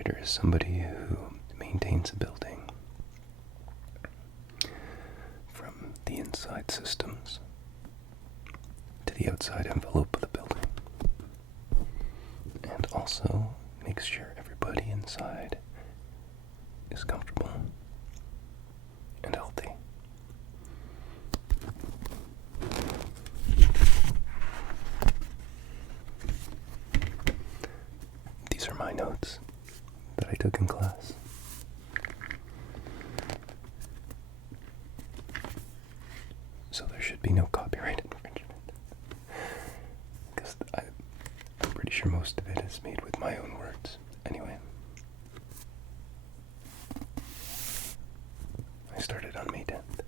operator is somebody who maintains a building from the inside systems to the outside envelope of the building, and also makes sure everybody inside is comfortable and healthy. These are my notes that I took in class. So there should be no copyright infringement, because I'm pretty sure most of it is made with my own words. Anyway, I started on May 10th.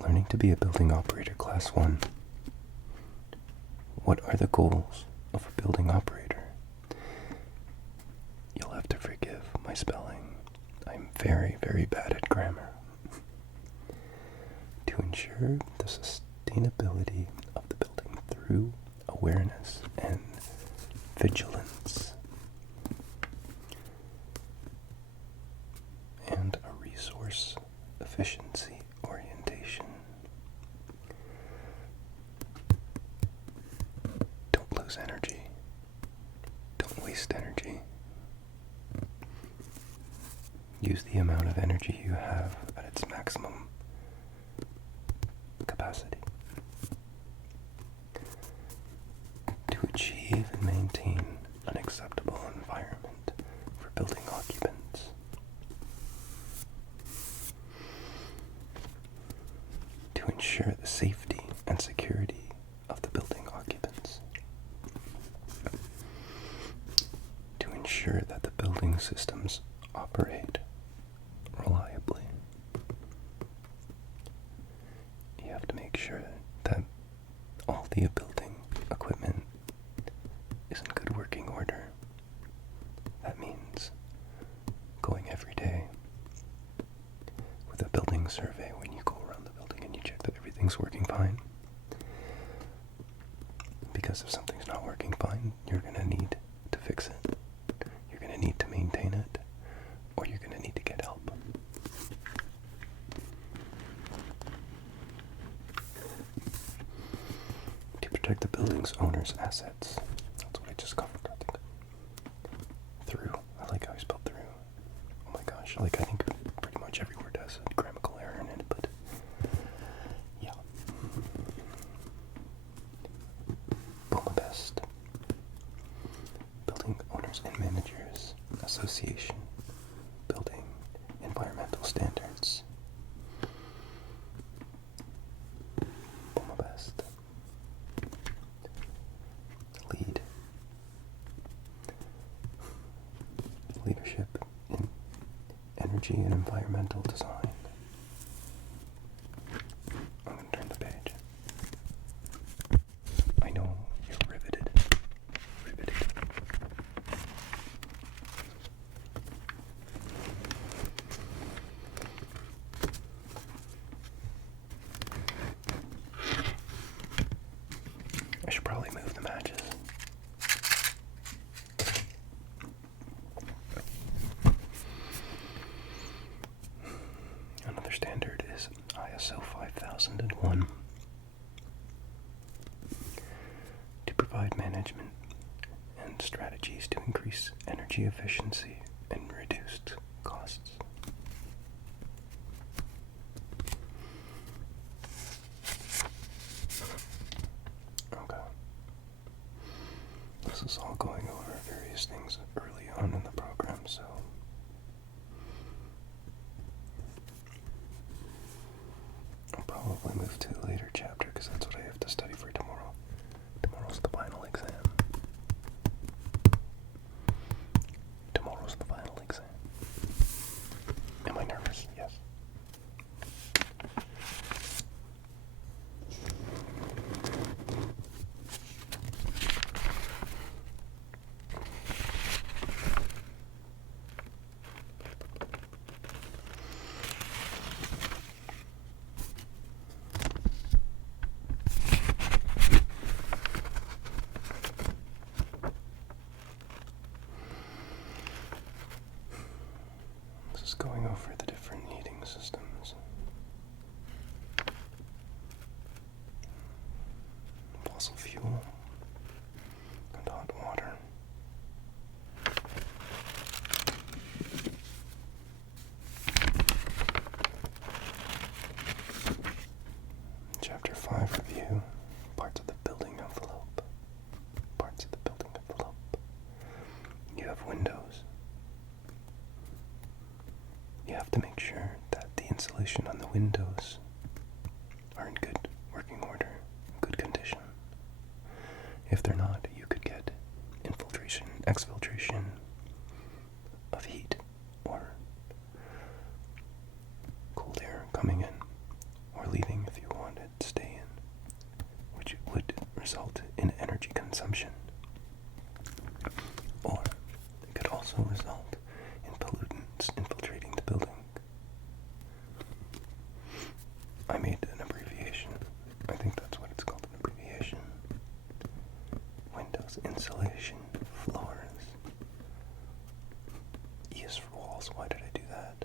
Learning to be a building operator, Class 1. What are the goals of a building operator? You'll have to forgive my spelling. I'm very, very bad at grammar. To ensure the sustainability of the building through awareness and vigilance, and a resource efficiency orientation. Don't lose energy. Don't waste energy. Use the amount of energy you have at its maximum capacity to achieve and maintain an acceptable environment for building occupants. To ensure the safety and security of the building occupants. To ensure that the building systems operate reliably. You have to make sure that all the building equipment is in good working order. That means going every day with a building survey when you go around the building and you check that everything's working fine. Because if something's not working fine, you're going to need to fix it. You're going to need to maintain it, or you're going to need to get help. To protect the building's owner's assets. That's what I just covered, I think. Through. I like how I spelled through. Oh my gosh. I think pretty much every word has a grammatical error in it, but yeah. BOMA-BEST. Building Owners and Managers Association. Building Environmental Standards. BOMA-BEST. LEED. Leadership in Energy and Environmental Design. I'm going to turn the page. I know you're riveted. Riveted. I should probably move the matches. Another standard is ISO 5001 to provide management and strategies to increase energy efficiency and reduce costs. Okay. This is all going over various things early on in the program, so I'll probably move to a later chapter because that's what I have to study for tomorrow. Tomorrow's the final exam. Tomorrow's the final exam. Am I nervous? Yes. fuel and hot water. Chapter 5 review, parts of the building envelope. Parts of the building envelope. You have windows. You have to make sure that the insulation on the windows are in good working order, good condition. If they're not, you could get infiltration, exfiltration of heat or cold air coming in or leaving if you want it to stay in, which would result in energy consumption. Or it could also result in pollutants infiltrating the building. I made an abbreviation. I think that's what it's called, an abbreviation. Windows, insulation, floors. E is for walls. Why did I do that?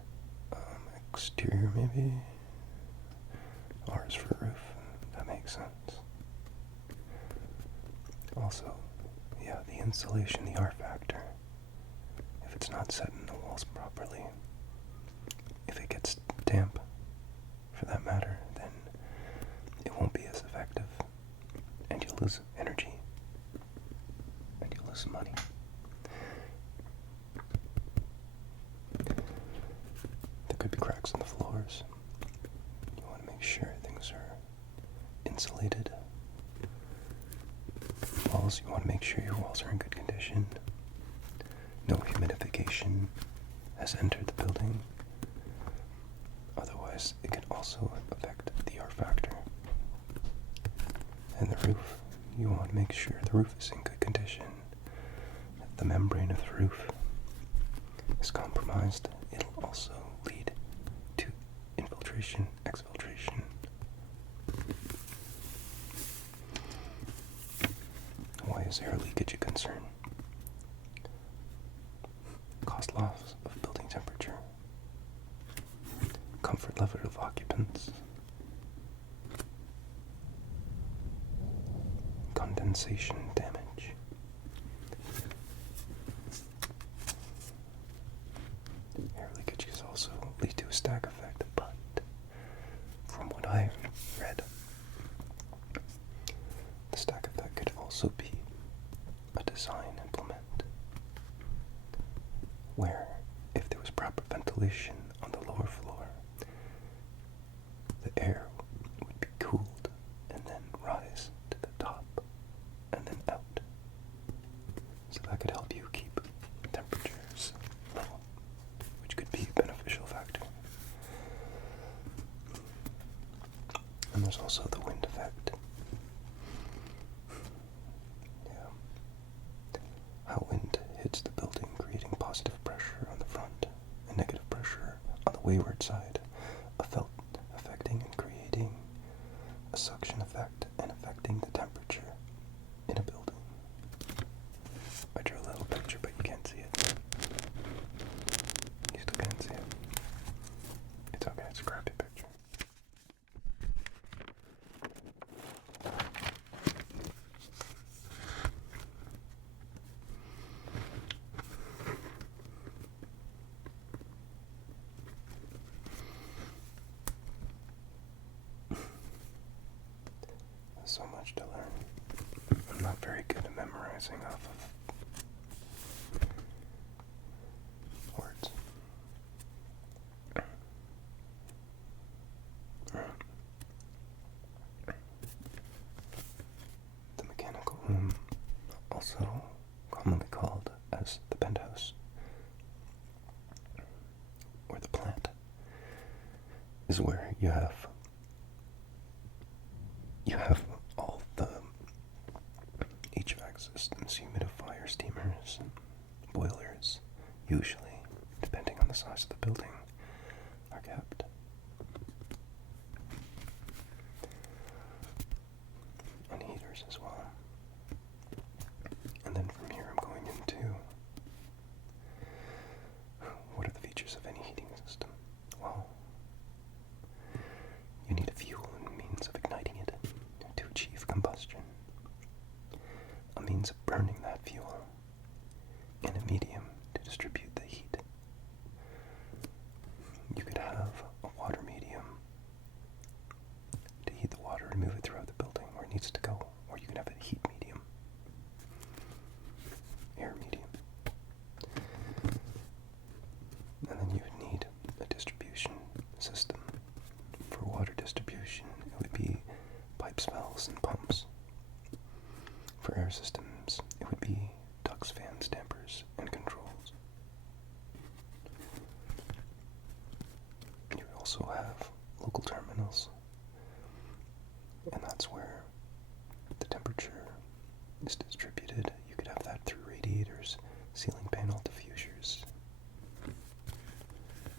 Exterior, maybe? R is for roof. That makes sense. Also, yeah, the insulation, the R factor. If it's not set in the walls properly, if it gets damp, for that matter, then it won't be as effective, and you'll lose energy, and you'll lose money. There could be cracks in the floors. You want to make sure things are insulated. Walls, you want to make sure your walls are in good condition. No humidification has entered the building. Otherwise, it can also affect the R factor. And the roof, you want to make sure the roof is in good condition. If the membrane of the roof is compromised, it'll also lead to infiltration, exfiltration. Why is air leakage a concern? Cost loss of building temperature. Comfort level of occupants. Condensation damage. Air leakage can also lead to a stack effect, but from what I've read, the stack effect could also be a design implement where if there was proper ventilation on the lower floor, the air would be cooled and then rise to the top and then out. So that could help you keep temperatures low, which could be a beneficial factor. And there's also the wind effect. Yeah. How wind hits the building, creating positive pressure on the front and negative pressure on the wayward side, affecting and creating a suction effect and affecting the temperature in a building. I drew a little picture, but you can't see it. You still can't see it. It's okay, it's a crappy picture. So much to learn. I'm not very good at memorizing off of words. The mechanical room, also commonly called as the penthouse or the plant, is where you have all the HVAC systems, humidifiers, steamers, and boilers, usually, depending on the size of the building, are kept. And heaters as well. And then from here I'm going into what are the features of any heating system? Well, you need a fuel and means of igniting it to achieve combustion. For air systems, it would be ducts, fans, dampers, and controls. You also have local terminals, and that's where the temperature is distributed. You could have that through radiators, ceiling panel diffusers,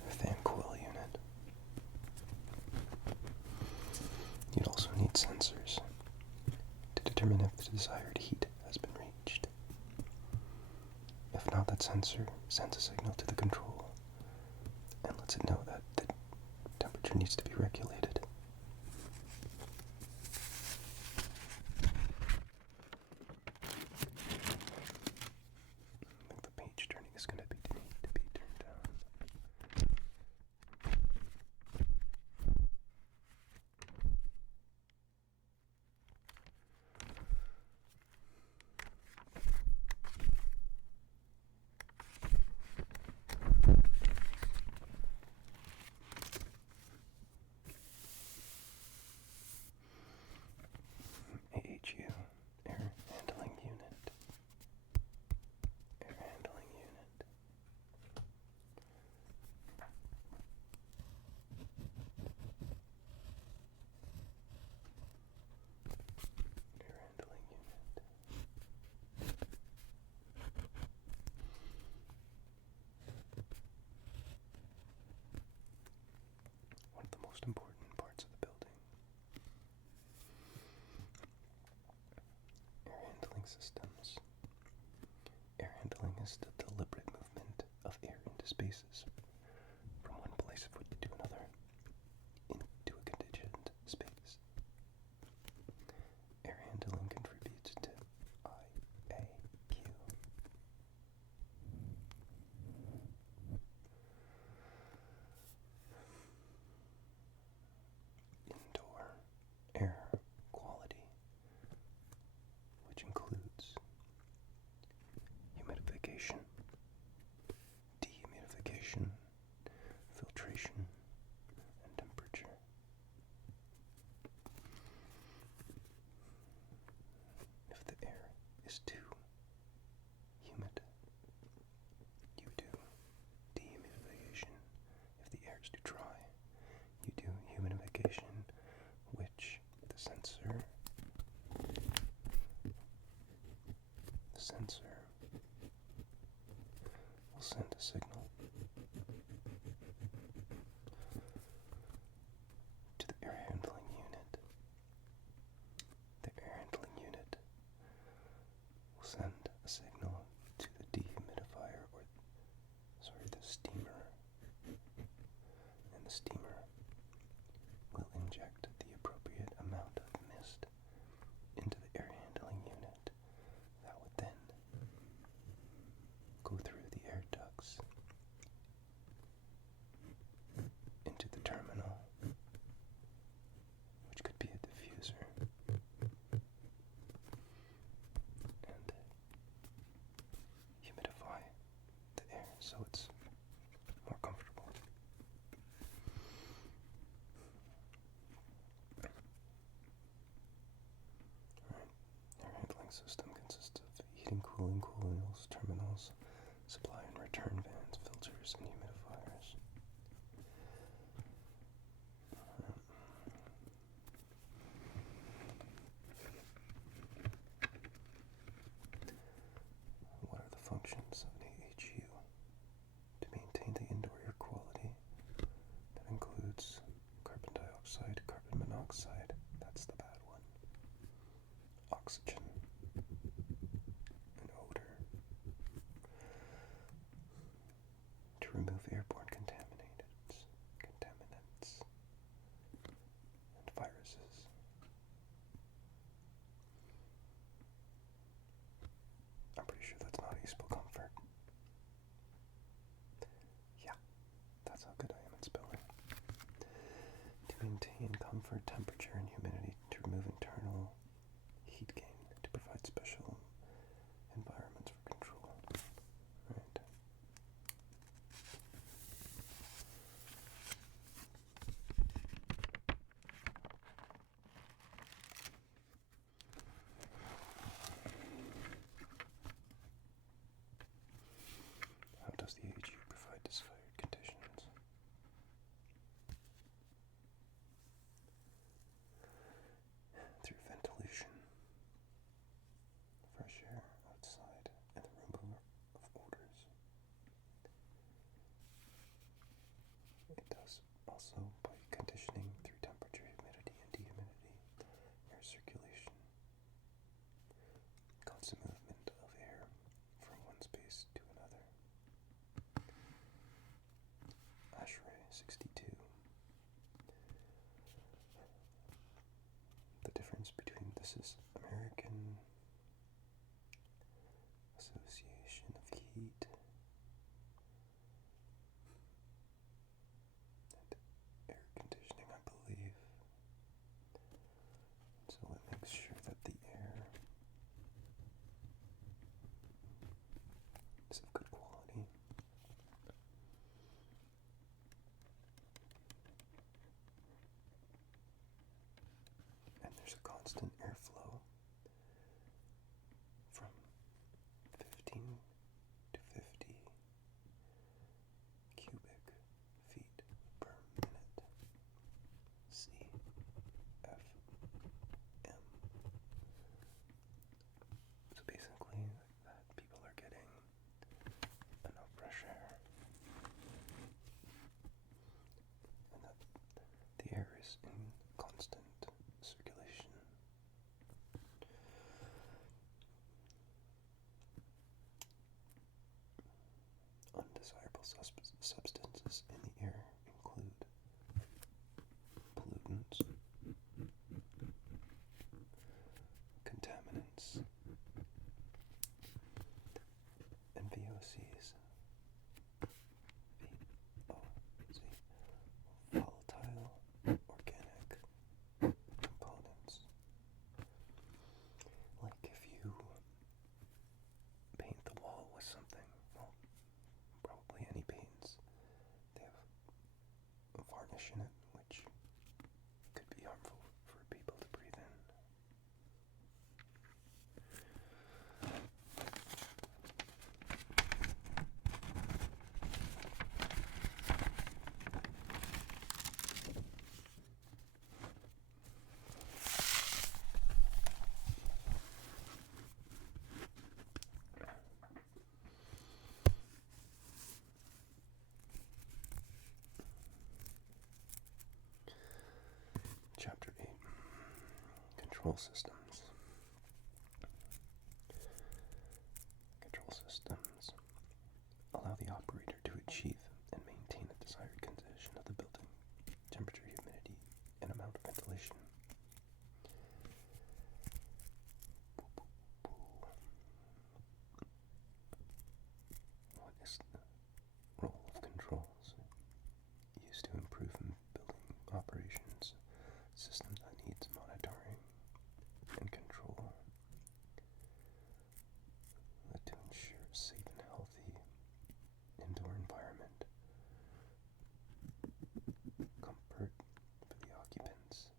fan coil unit. You'd also need sensors to determine if the desired heat has been reached. If not, that sensor sends a signal to the control and lets it know that the temperature needs to be regulated. I think the page turning is going to be turned down. AHU, air handling unit. Air handling unit. Air handling unit. One of the most important parts of the building. Air handling systems. Air handling is the deliberate movement of air into spaces, from one place of to another, into a contingent space. Air handling contributes to IAQ. Indoor air quality, which includes humidification, dehumidification, filtration, and temperature. If the air is too humid, you do dehumidification. If the air is too dry, you do humidification, which the sensor will send a signal to the air handling unit. The air handling unit will send a signal to the dehumidifier, the steamer, and the steamer will inject the appropriate amount of mist into the air handling unit. That would then go through the air ducts into the terminal, which could be a diffuser, and humidify the air so it's more comfortable. Air handling system consists of heating, cooling, coils, terminals, supply and return vans, filters, and humidifiers. What are the functions of an AHU? To maintain the indoor air quality, that includes carbon dioxide, carbon monoxide, that's the bad one, oxygen, and odor. To remove airborne contaminants, and viruses. I'm pretty sure that's not how you spell comfort. Yeah, that's how good I am at spelling. To maintain comfort, temperature, and humidity, to remove internal heat gain, to provide special environments for control. Right. was the AHU provide desired conditions? Through ventilation, fresh air outside, and the removal of odors. It does also by conditioning through temperature, humidity, and dehumidity, air circulation, constant movement of air from one space to another. ASHRAE 62. The difference between this is American Association of Heat and Air Conditioning, I believe. So it makes sure that the air is of good quality. And there's a constant airflow from 15 to 50 cubic feet per minute. CFM. So basically, that people are getting enough fresh air, and that the air is in constant circulation. Undesirable substances in the air include pollutants, contaminants, and VOCs. VOC. Volatile organic components. Like if you paint the wall with something, well, probably any paints, they have a varnish in it, which could be harmful for people to breathe in. Chapter 8. Control systems. Control systems allow the operator to achieve and maintain a desired condition of the building, temperature, humidity, and amount of ventilation. What is the role of controls used to improve building operations? System that needs monitoring and control to ensure a safe and healthy indoor environment, comfort for the occupants,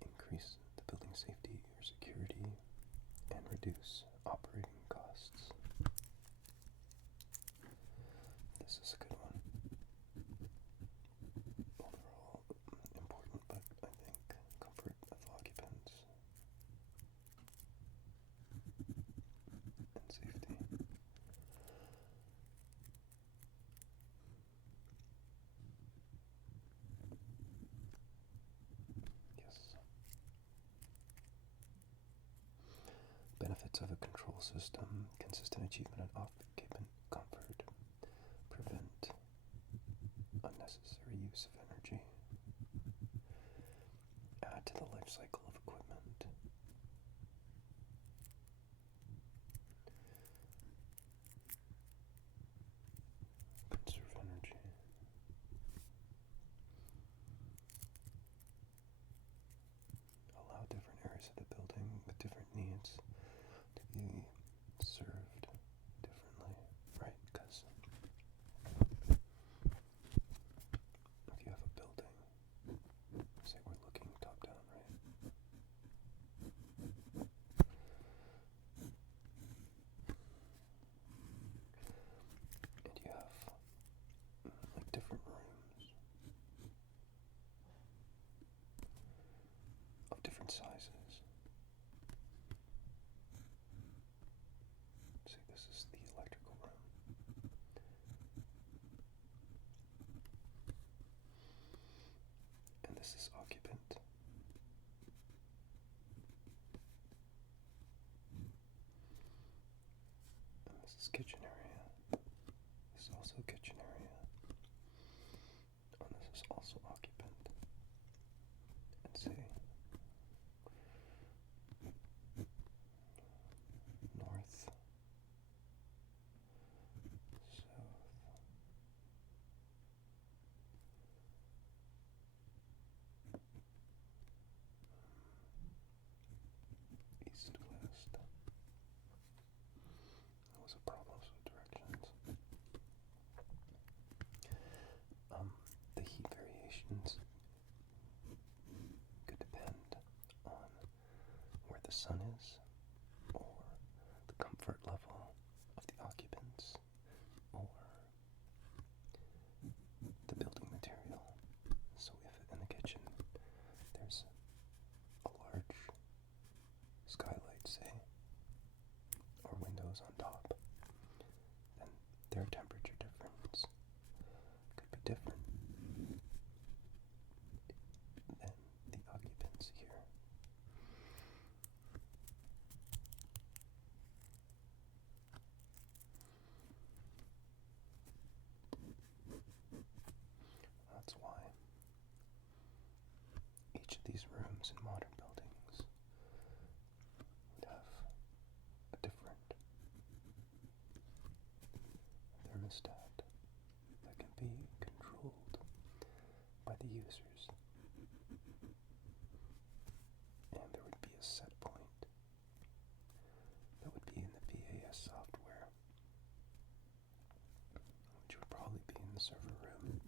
increase the building safety or security, and reduce operating costs. This is a good one. Overall important, but I think comfort of occupants and safety. Yes. Benefits of a control system: consistent achievement of occupant comfort, prevent unnecessary use of energy, add to the life cycle of equipment, conserve energy, allow different areas of the building with different needs to be served differently, right? Because if you have a building, say we're looking top down, right? different sizes. See, this is the electrical room. And this is occupant. And this is kitchen area. This is also kitchen area. And this is also occupant. And see, north, south, east, west. That was a problem with directions. The heat variations could depend on where the sun is, or the comfort level of the occupants, or the building material. So if in the kitchen there's a large skylight, say, or windows on top, then their temperature difference could be different than the occupants here. That's why each of these rooms in modern buildings would have a different thermostat that can be controlled by the users. And there would be a set point that would be in the VAS software, which would probably be in the server room,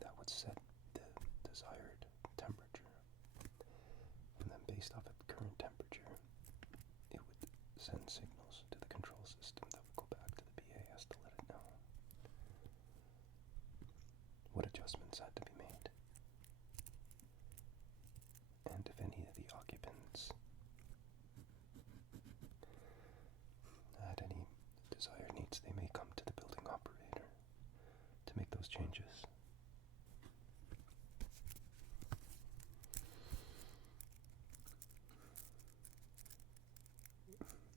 that would set the desired temperature. And then based off of the current temperature, it would send signals to the control system that would go back to the BAS to let it know what adjustments had to be made. And if any of the occupants had any desired needs, they may come to the building operator to make those changes.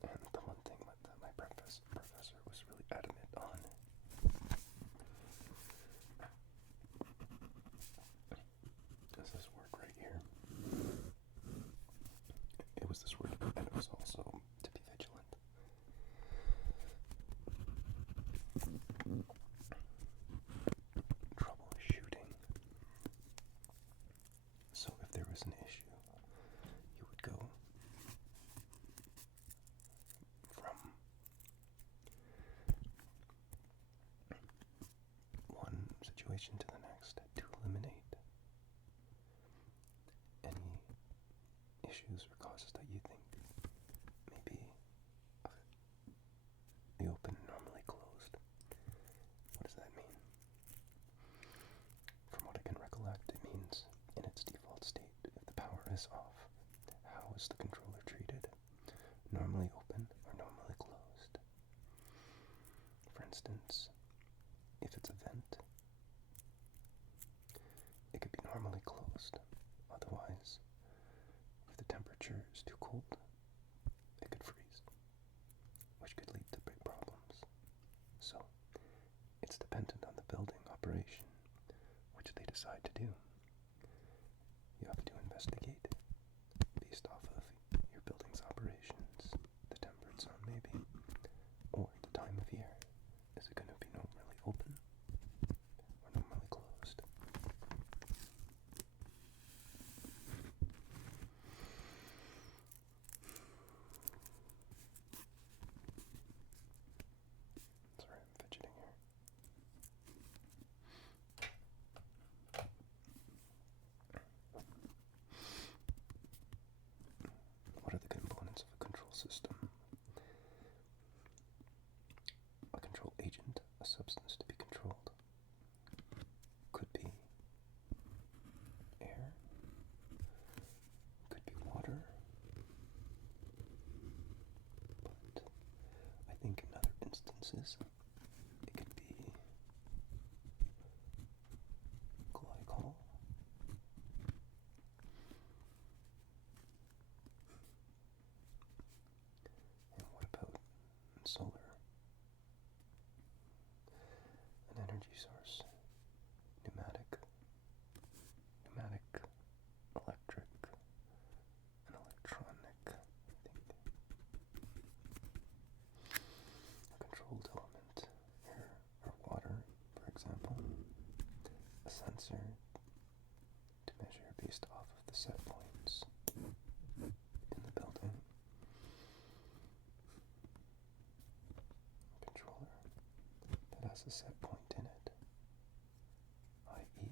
And the one thing that my professor was really adamant on is this word right here. It was this word, and it was also to be vigilant. Troubleshooting. So if there was an issue, you would go from one situation to the next to eliminate any issues or causes that you think may be the open normally closed. What does that mean? From what I can recollect, it means in its default state, if the power is off, how is the controller treated? Normally open or normally closed? For instance, if it's a vent, it could be normally closed. Otherwise, if the temperature is too cold, it could freeze, which could lead to big problems. So, it's dependent on the building operation, which they decide to do. You have to investigate based off of your building's operations, the temperate zone maybe, or the time of year. Is it going to be normally open or normally closed? Sorry, I'm fidgeting here. gases. It could be glycol. And what about solar? An energy source. Pneumatic, electric, and electronic, I think. A controlled element, air or water, for example. A sensor to measure based off of the set points in the building. A controller that has a set point in it, i.e.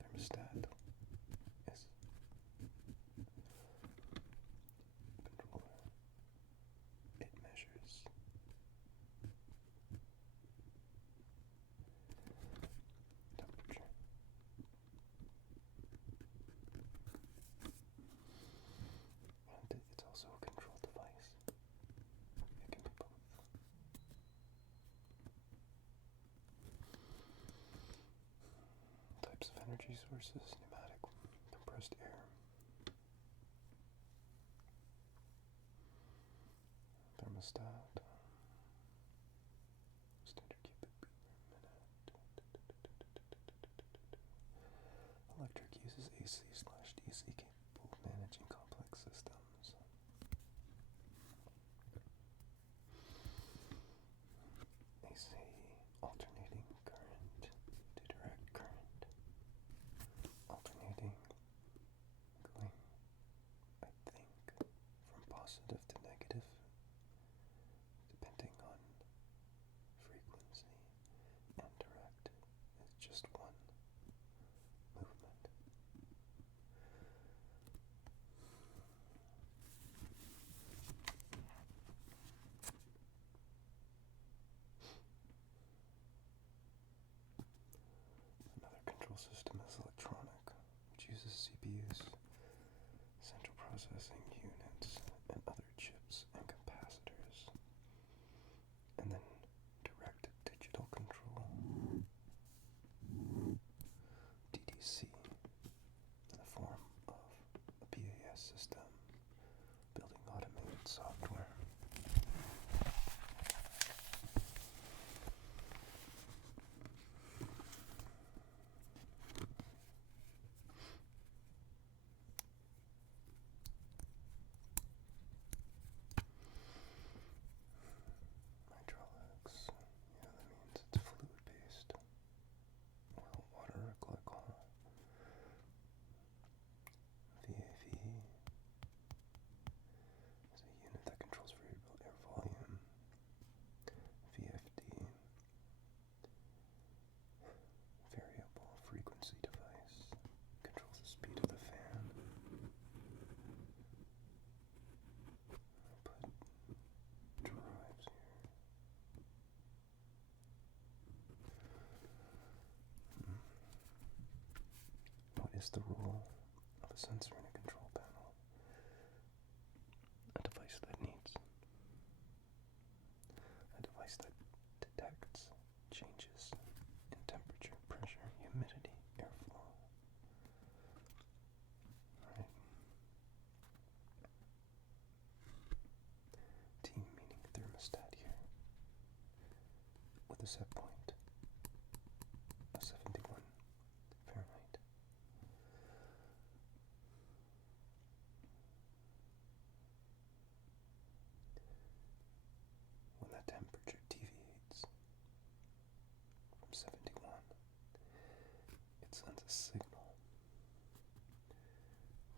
thermostat is a controller. It measures temperature. And it's also a control device. It can be both. Types of energy sources: pneumatic, compressed air, thermostat, standard cubic feet per minute. Electric uses AC/DC capable of managing complex systems. AC, alternating current to direct current. Alternating, going, I think, from positive to negative, depending on frequency, and direct is just one movement. Another control system is electronic, which uses CPUs, central processing units, and other chips and capacitors, and then direct digital control, DDC, in the form of a BAS system, building automated software. Hydraulics, yeah, that means it's fluid-based. Oil, water, glycol. VAV is a unit that controls variable air volume. VFD, variable frequency device, controls the speed of the fan. I'll put drives here. What is the role of a sensor in a control panel? A device that detects changes in temperature, pressure, humidity, airflow. Right? T meaning thermostat here, with a set point of 71 Fahrenheit. When that temperature deviates from 71, it sends a signal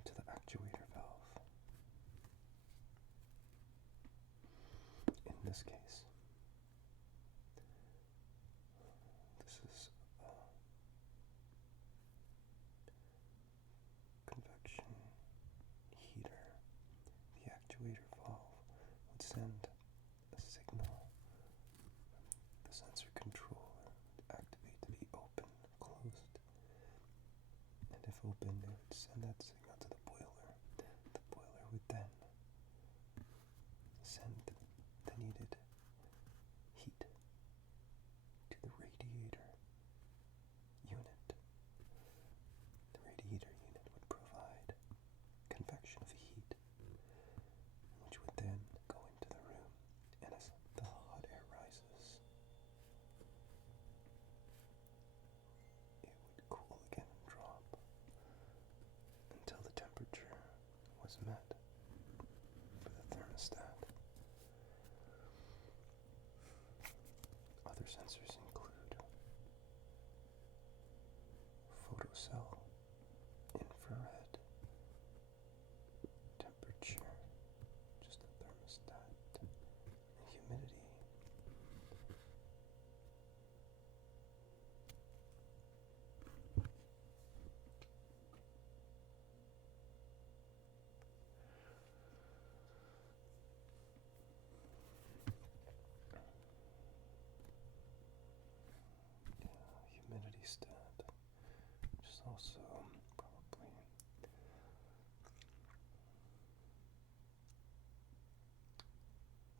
to the actuator valve. In this case, this is a convection heater. The actuator valve would send a signal from the sensor controller to activate to be open or closed. And if open, it would send that signal to the boiler. The boiler would then send the needed heat to the radiator unit. The radiator unit would provide convection of heat, which would then go into the room, and as the hot air rises, it would cool again and drop until the temperature was met for the thermostat. Other sensors include photocell, infrared, temperature, just the thermostat, and humidity. Humidity stat, which is also probably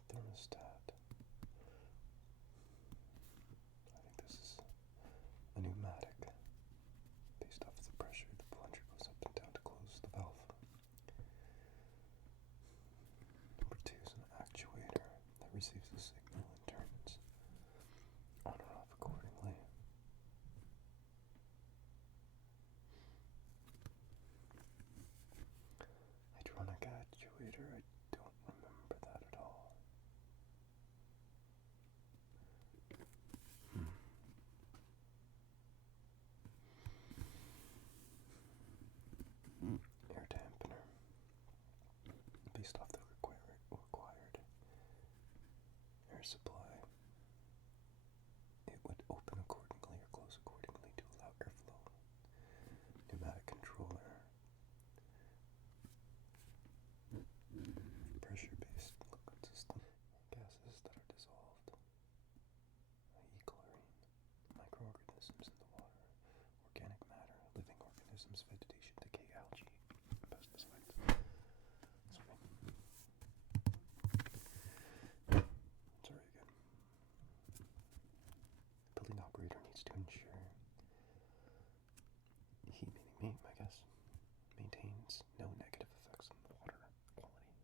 thermostat. I think this is a pneumatic. Based off the pressure, the plunger goes up and down to close the valve. Number 2 is an actuator that receives a signal and turns on or off accordingly. Hydronic actuator, I don't remember that at all. Air dampener, based off the required air supply, it would open accordingly or close accordingly to allow airflow. Pneumatic controller, pressure-based liquid system, gases that are dissolved, i.e. chlorine, microorganisms in the water, organic matter, living organisms, vegetation, decay, algae, pesticides. Sorry again. The building operator needs to ensure he, meaning me, I guess, maintains no negative effects on the water quality.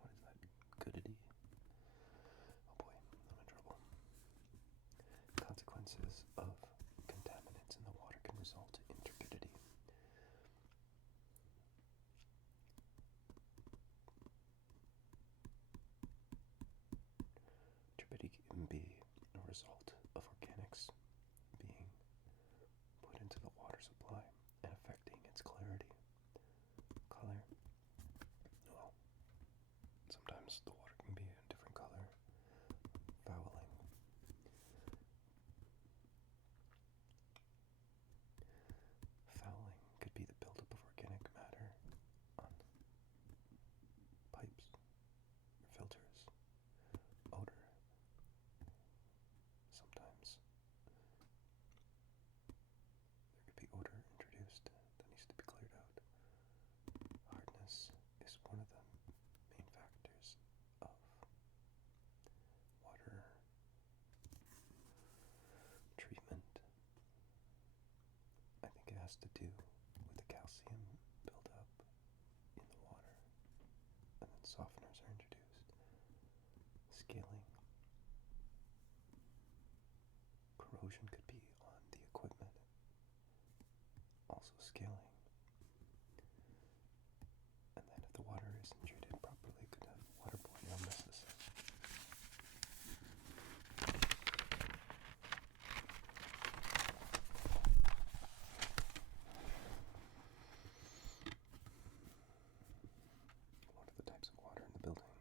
What is that? Goodity? Oh boy, I'm in trouble. Consequences of contaminants in the water can result in turbidity. Turbidity can be a result of organics being put into the water supply and affecting its clarity. Color. Well, sometimes the water can be a different color. Fouling. Fouling could be the buildup of organic matter on pipes or filters. Odor. Sometimes there could be odor introduced that needs to be cleared out. Hardness is one of the main factors of water treatment. I think it has to do with the calcium buildup in the water, and then softeners are introduced. Scaling. Corrosion could be on the equipment. Also scaling. And then if the water isn't treated properly, it could have waterborne illnesses. What are the types of water in the building?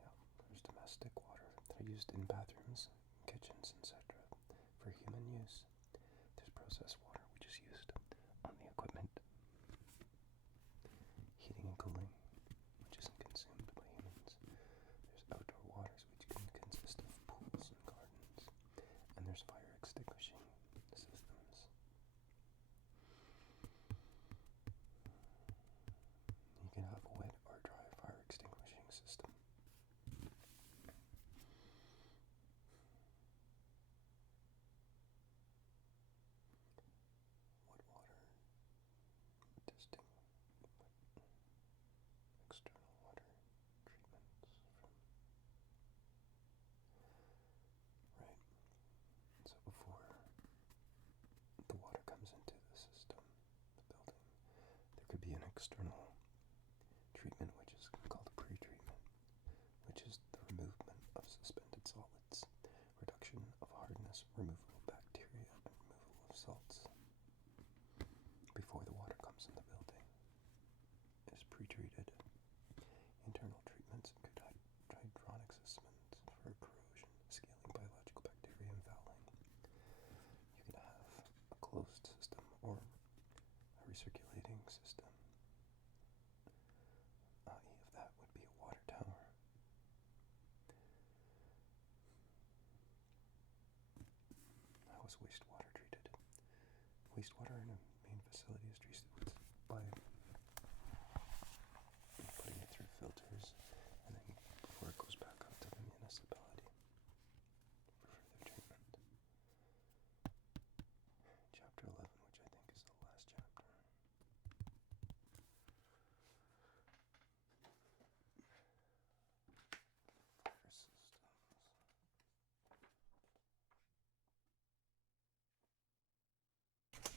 Yeah, there's domestic water that are used in bathrooms, kitchens, etc. for human use. There's processed water, which is used on the equipment. Heating and cooling, which isn't consumed by humans. There's outdoor waters, which can consist of pools and gardens. And there's fire extinguishing systems. You can have a wet or dry fire extinguishing system. external treatment, which is called pre-treatment, which is the removal of suspended solids, reduction of hardness, removal of bacteria, and removal of salts before the water comes in the building. Is pre-treated. Internal treatments include hydronic systems for corrosion, scaling biological bacteria, and fouling. You can have a closed system or a recirculating system. i.e. of that would be a water tower. How is wastewater treated? Wastewater in a main facility is treated by